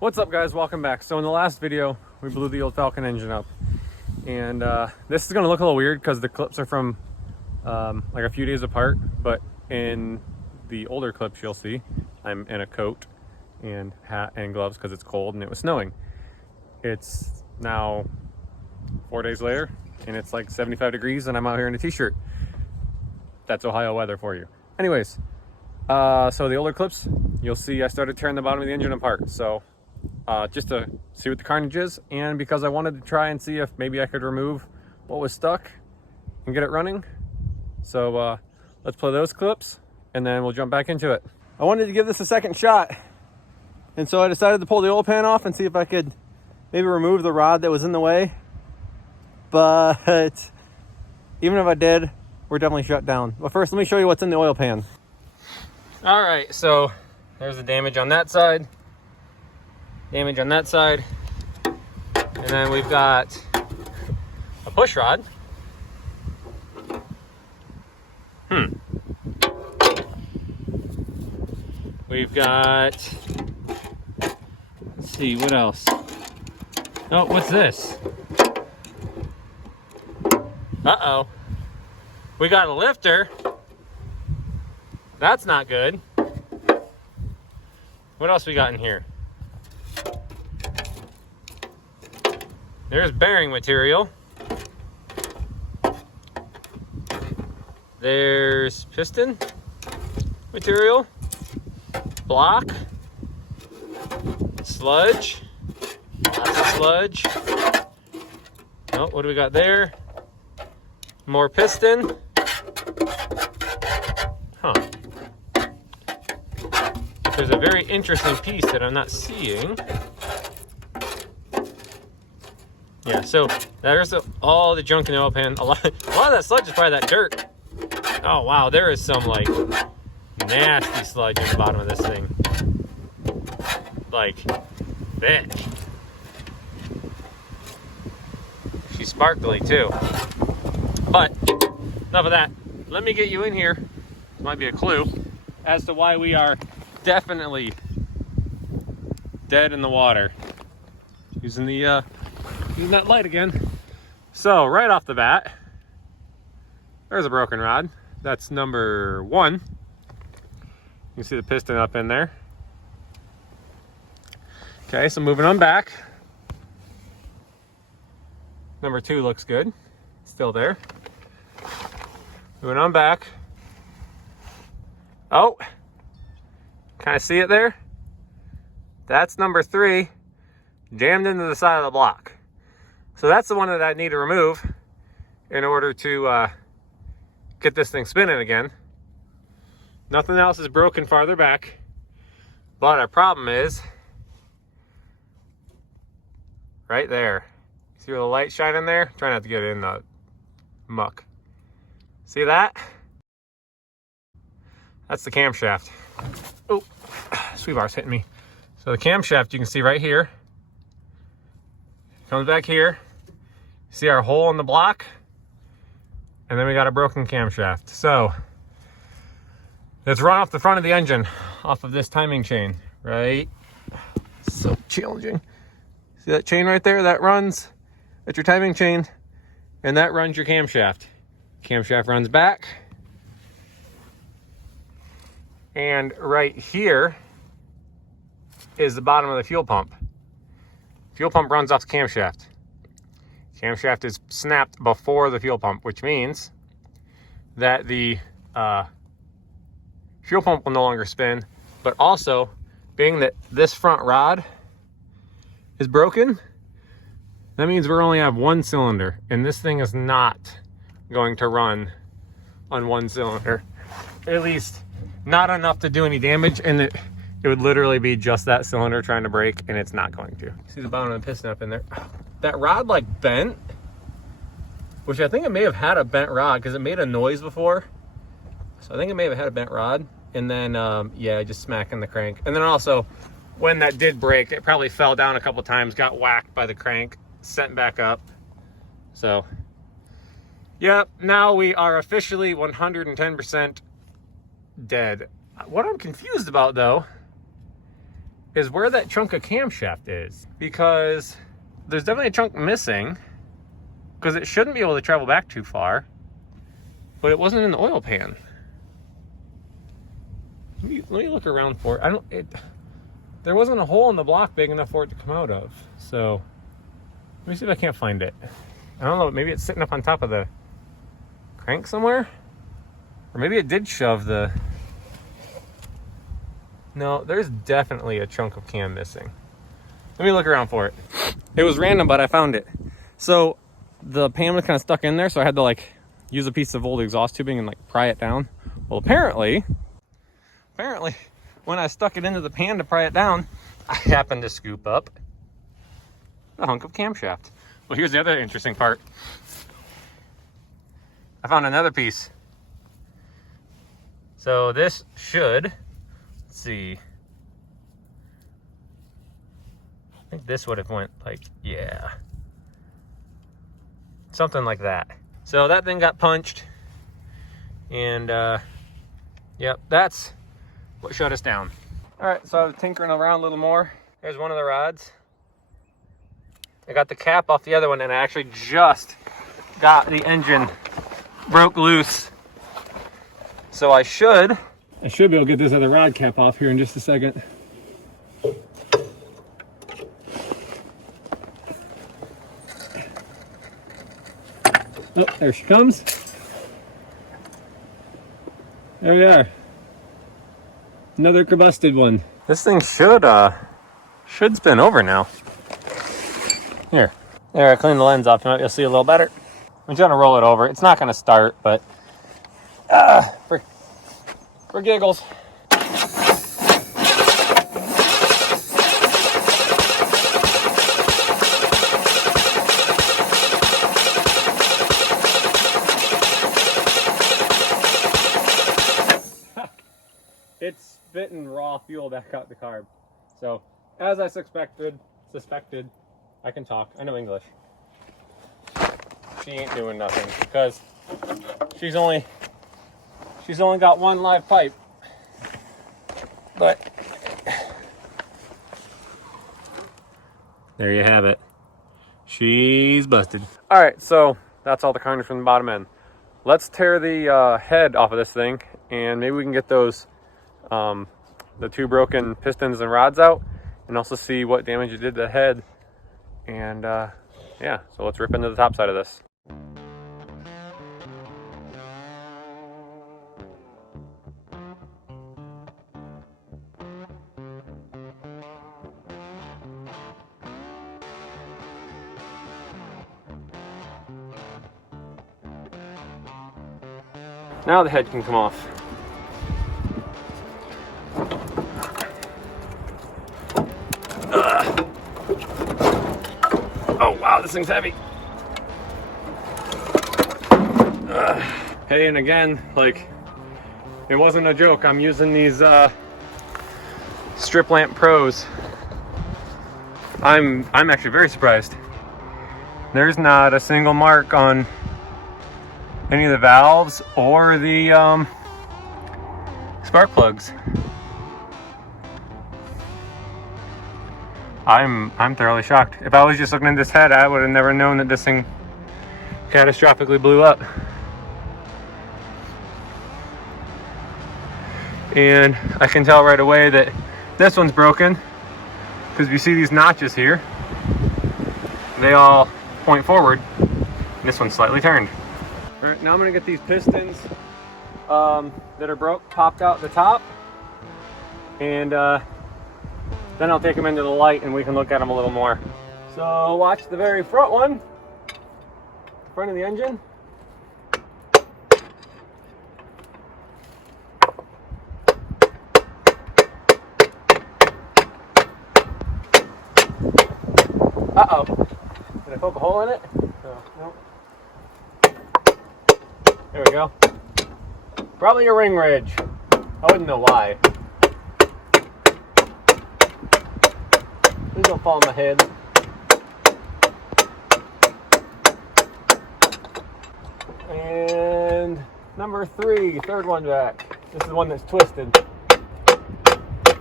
What's up, guys? Welcome back. So in the last video we blew the old Falcon engine up, and this is going to look a little weird because the clips are from like a few days apart, but in the older clips you'll see I'm in a coat and hat and gloves because it's cold and it was snowing. It's now 4 days later and it's like 75 degrees and I'm out here in a t-shirt. That's Ohio weather for you. Anyways, so the older clips, you'll see I started tearing the bottom of the engine apart. So just to see what the carnage is, and because I wanted to try and see if maybe I could remove what was stuck and get it running. So let's play those clips and then we'll jump back into it. I wanted to give this a second shot, and so I decided to pull the oil pan off and see if I could maybe remove the rod that was in the way. But even if I did, we're definitely shut down. But first, let me show you what's in the oil pan. All right, so there's the damage on that side, damage on that side, and then we've got a push rod. We've got, let's see, what else? Oh, what's this? Uh-oh. We got a lifter. That's not good. What else we got in here? There's bearing material. There's piston material. Block. Sludge. Lots of sludge. Oh, what do we got there? More piston. Huh. There's a very interesting piece that I'm not seeing. Yeah, so there's all the junk in the oil pan. A lot of that sludge is probably that dirt. Oh wow, there is some like nasty sludge in the bottom of this thing. Like, thick. She's sparkly too. But enough of that. Let me get you in here. This might be a clue as to why we are definitely dead in the water. Using that light again. So right off the bat, there's a broken rod. That's number 1. You can see the piston up in there. Okay, so moving on back. Number 2 looks good. Still there. Moving on back. Oh, can I see it there? That's number 3, jammed into the side of the block. So that's the one that I need to remove in order to get this thing spinning again. Nothing else is broken farther back, but our problem is right there. See where the light's shining there? Try not to get it in the muck. See that? That's the camshaft. Oh, sweet bar's hitting me. So the camshaft you can see right here. Comes back here. See our hole in the block? And then we got a broken camshaft. So let's run off the front of the engine, off of this timing chain, right? So challenging. See that chain right there? That runs, that's your timing chain, and that runs your camshaft. Camshaft runs back. And right here is the bottom of the fuel pump. Fuel pump runs off the camshaft. Camshaft is snapped before the fuel pump, which means that the fuel pump will no longer spin, but also being that this front rod is broken, that means we only have 1 cylinder, and this thing is not going to run on 1 cylinder. At least not enough to do any damage, and it would literally be just that cylinder trying to break, and it's not going to. See the bottom of the piston up in there? That rod like bent, which I think it may have had a bent rod because it made a noise before. So I think it may have had a bent rod, and then yeah, just smacking the crank. And then also when that did break, it probably fell down a couple times, got whacked by the crank, sent back up. So yep, now we are officially 110% dead. What I'm confused about though is where that chunk of camshaft is, because there's definitely a chunk missing, because it shouldn't be able to travel back too far, but it wasn't in the oil pan. Let me look around for it. There wasn't a hole in the block big enough for it to come out of. So let me see if I can't find it. I don't know, maybe it's sitting up on top of the crank somewhere? Or maybe it did shove the... No, there's definitely a chunk of cam missing. Let me look around for it. It was random, but I found it. So the pan was kind of stuck in there, so I had to like use a piece of old exhaust tubing and like pry it down. Well, apparently when I stuck it into the pan to pry it down, I happened to scoop up a hunk of camshaft. Well, here's the other interesting part. I found another piece. So this should, let's see. I think this would have went like, yeah. Something like that. So that thing got punched. And yep, that's what shut us down. All right, so I was tinkering around a little more. There's one of the rods. I got the cap off the other one, and I actually just got the engine broke loose. So I should be able to get this other rod cap off here in just a second. Oh, there she comes. There we are. Another combusted one. This thing should spin over now. Here. There, I cleaned the lens off. You might be able to see a little better. I'm trying to roll it over. It's not going to start, but for giggles. It's spitting raw fuel back out the carb. So, as I suspected, I can talk. I know English. She ain't doing nothing because she's only got one live pipe. But there you have it. She's busted. All right, so that's all the carnage from the bottom end. Let's tear the head off of this thing, and maybe we can get those the two broken pistons and rods out, and also see what damage it did to the head. And yeah, so let's rip into the top side of this. Now the head can come off. Oh wow, this thing's heavy. Hey, and again, like, it wasn't a joke. I'm using these strip lamp pros. I'm actually very surprised. There's not a single mark on any of the valves or the spark plugs. I'm thoroughly shocked. If I was just looking at this head, I would have never known that this thing catastrophically blew up. And I can tell right away that this one's broken, because you see these notches here, they all point forward, and this one's slightly turned. All right, now I'm gonna get these pistons that are broke popped out the top, and then I'll take them into the light and we can look at them a little more. So watch the very front one, front of the engine. Uh-oh, did I poke a hole in it? Oh, nope. There we go. Probably a ring ridge. I wouldn't know why. Please don't fall on my head. And number 3, third one back. This is the one that's twisted.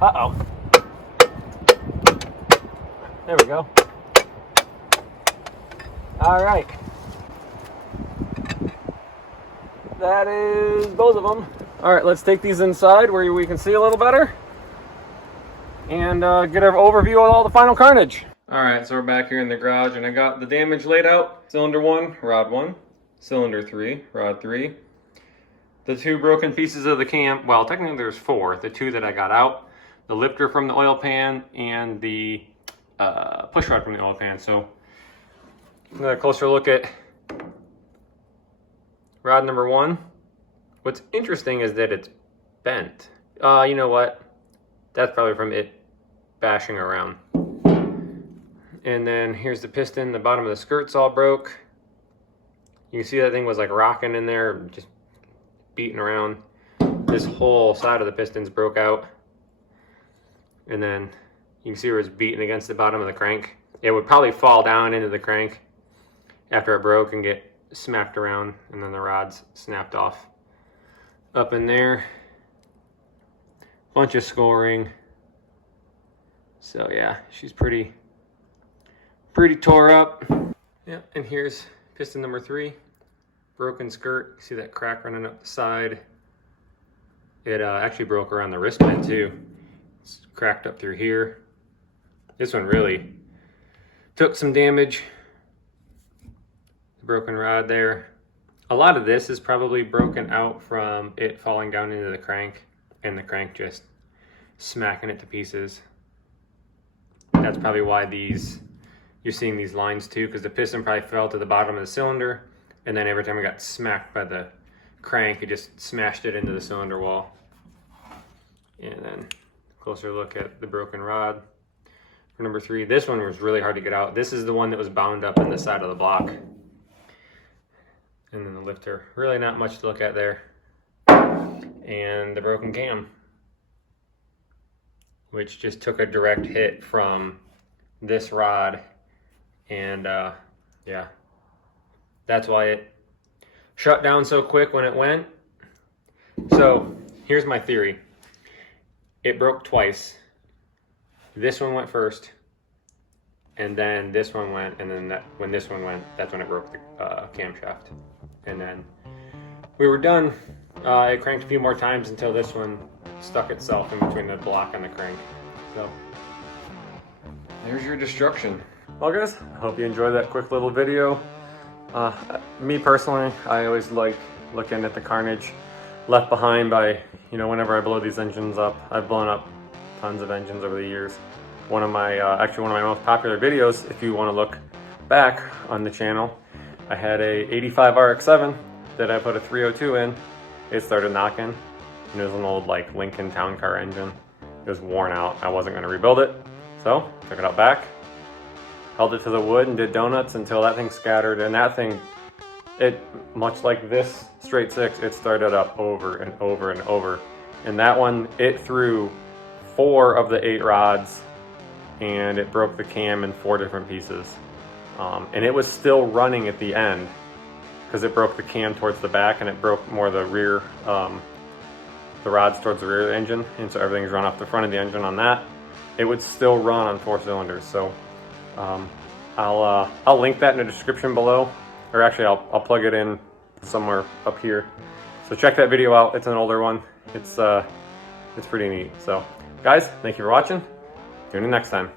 Uh-oh. There we go. All right. That is both of them. All right, let's take these inside where we can see a little better and get an overview of all the final carnage. All right, so we're back here in the garage and I got the damage laid out. Cylinder 1, rod 1. Cylinder 3, rod 3. The 2 broken pieces of the cam, well, technically there's 4. The 2 that I got out, the lifter from the oil pan, and the push rod from the oil pan. So, a closer look at rod number 1. What's interesting is that it's bent. You know what? That's probably from it bashing around. And then here's the piston. The bottom of the skirt's all broke. You can see that thing was like rocking in there, just beating around. This whole side of the pistons broke out. And then you can see where it's beating against the bottom of the crank. It would probably fall down into the crank after it broke and get smacked around, and then the rods snapped off. Up in there, bunch of scoring. So yeah, she's pretty tore up. Yeah, and here's piston number 3, broken skirt. See that crack running up the side? It actually broke around the wristband too. It's cracked up through here. This one really took some damage. Broken rod there. A lot of this is probably broken out from it falling down into the crank and the crank just smacking it to pieces. That's probably why you're seeing these lines too, because the piston probably fell to the bottom of the cylinder, and then every time it got smacked by the crank, it just smashed it into the cylinder wall. And then closer look at the broken rod for number 3. This one was really hard to get out. This is the one that was bound up in the side of the block. And then the lifter, really not much to look at there. And the broken cam, which just took a direct hit from this rod. And yeah, that's why it shut down so quick when it went. So here's my theory. It broke twice. This one went first, and then this one went, and then when this one went, that's when it broke the camshaft. And then we were done. It cranked a few more times until this one stuck itself in between the block and the crank. So there's your destruction. Well guys, I hope you enjoyed that quick little video. Me personally, I always like looking at the carnage left behind by, whenever I blow these engines up. I've blown up tons of engines over the years. One of my most popular videos, if you want to look back on the channel, I had a 85 RX7 that I put a 302 in. It started knocking, and it was an old Lincoln town car engine. It was worn out. I wasn't going to rebuild it, so took it out back, held it to the wood and did donuts until that thing scattered. And that thing, much like this straight 6, it started up over and over and over. And that one, it threw 4 of the 8 rods, and it broke the cam in 4 different pieces. And it was still running at the end because it broke the cam towards the back, and it broke more the rear, the rods towards the rear of the engine, and so everything's run off the front of the engine on that. It would still run on 4 cylinders. So I'll link that in the description below, or actually I'll plug it in somewhere up here. So check that video out. It's an older one. It's pretty neat. So guys, thank you for watching. Tune in next time.